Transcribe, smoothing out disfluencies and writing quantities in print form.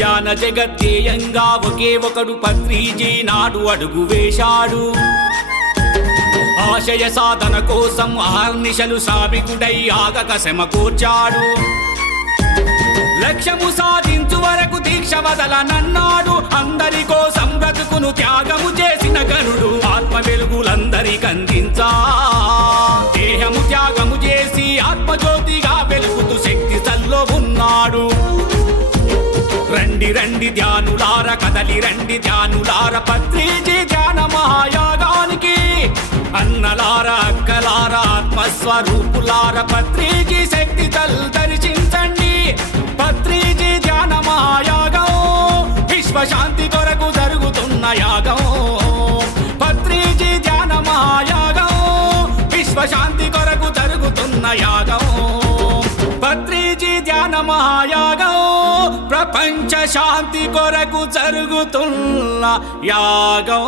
జ్ఞాన జగద్ధ్యేయంగా ఒకే ఒకడు పత్రిజీ నాడు అడుగు వేశాడు. ఆశయ సాధన కోసం ఆర్నిశలు సామికుడై ఆగక శ్రమకూర్చాడు. లక్ష్యము సాధించు వరకు దీక్ష వదలనన్నాడు. అందరి కోసం బ్రతుకును త్యాగము చేసిన గనుడు ఆత్మ వెలుగులందరికందించా. దేహము త్యాగము చేసి ఆత్మజ్యోతిగా వెలుగుతూ శక్తి సల్లో ఉన్నాడు. రండి రండి ధ్యానులార కదలి రండి ధ్యానులార పత్రిజీ ధ్యాన మహాయాగానికి. అన్నలార అక్కలార ఆత్మస్వరూపులార పత్రిజీ శక్తి దర్శించండి. పత్రిజీ ధ్యాన మహాయాగం విశ్వశాంతి కొరకు జరుగుతున్న యాగం. పత్రిజీ ధ్యాన మహాయాగం విశ్వశాంతి కొరకు జరుగుతున్న యాగం. పత్రిజీ ధ్యాన మహాయాగం ప్రపంచ శాంతి కొరకు జరుగుతున్న యాగం.